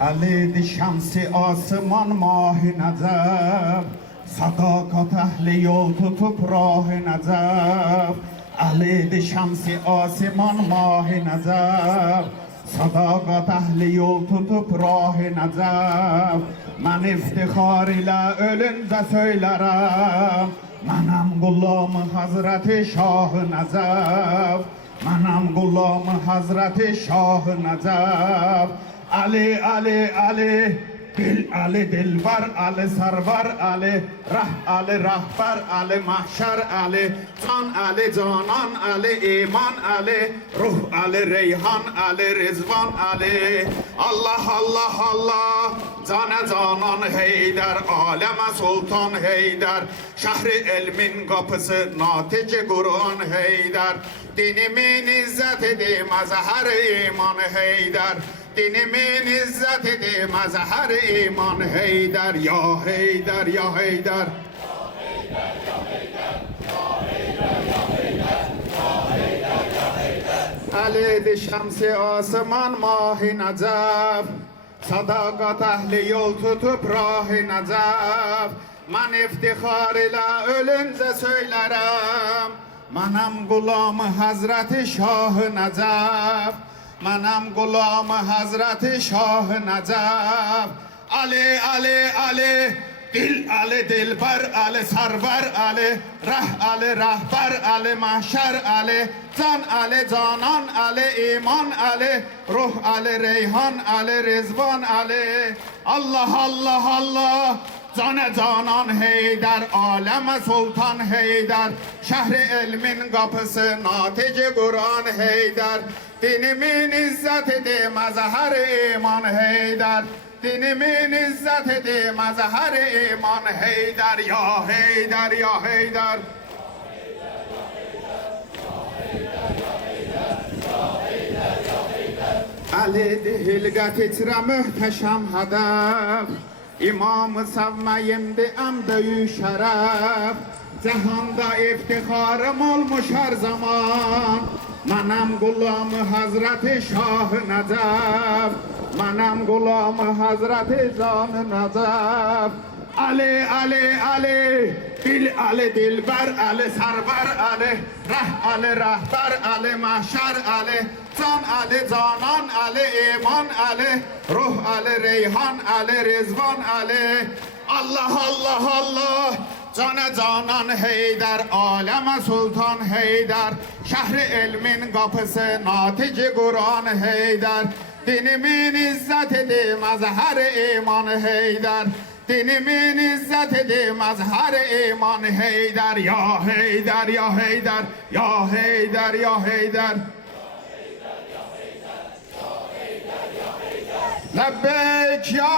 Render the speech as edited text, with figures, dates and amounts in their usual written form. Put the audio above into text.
علی شمس آسمان ماه نجف صداقت اهل یوتوب راه نجف علی شمس آسمان ماه نجف صداقت اهل یوتوب راه نجف من iftihar ile ölünce söylerim Manam gulam Hazreti Şah Necef Manam gulam Hazreti Şah Necef Ali Ali Ali Dil Ali Dilbar Ali Sarvar Ali Rah Ali Rahbar Ali Mahşer Ali Can Ali Canan Ali İman Ali Ruh Ali Reyhan Ali Rizvan Ali Allah Allah Allah Cane Canan Heydar Aleme Sultan Heydar Şehri ilmin kapısı Natice Kur'an Heydar Dinimin izzetidir mazhar iman Heydar Dinimin izzetidir mazhar iman Heydar Ya Heydar Ya Heydar Ali şemsi asman mahi necef Sadakat ehli yol tutup rahi necef Man iftihar ile ölünce söylerim Manam gulamı Hazreti Şah Necef Manam gulamı Hazreti Şah Necef Ali Ali Ali Dil Ali Dilber Ali Sarvar Ali Rah Ali Rahbar Ali Mahşer Ali Can Ali Canan Ali İman Ali Ruh Ali Reyhan Ali Rizvan Ali Allah Allah Allah Cane Canan Heydar Aleme Sultan Heydar Şehri ilmin kapısı Natice Kur'an Heydar Dinimin izzetidir mazhar iman Heydar Dinimin izzetidir mazhar iman Heydar Ya Heydar Ya Heydar Ali hilgat içre mühteşem hedef İmam-ı sevmeyimdi emde-i şeref Cehanda iftiharım olmuş her zaman Manam gulam-ı Hazreti Şah Necef Manam gulam-ı Hazreti Can Necef Ali Ali Ali Dil Ali Dilber Ali Sarvar Ali Rah Ali Rahbar Ali Mahşer Ali Can Ali Canan Ali İman Ali Ruh Ali Reyhan Ali Rizvan Ali Allah Allah Allah Cane Canan Heydar Aleme Sultan Heydar Şehri ilmin kapısı Natice Kur'an Heydar Dinimin izzetidir mazhar iman Heydar Dinimin izzetidir mazhar iman Heydar Ya Heydar Ya Heydar Ya Heydar Ya Heydar Lebbeyk ya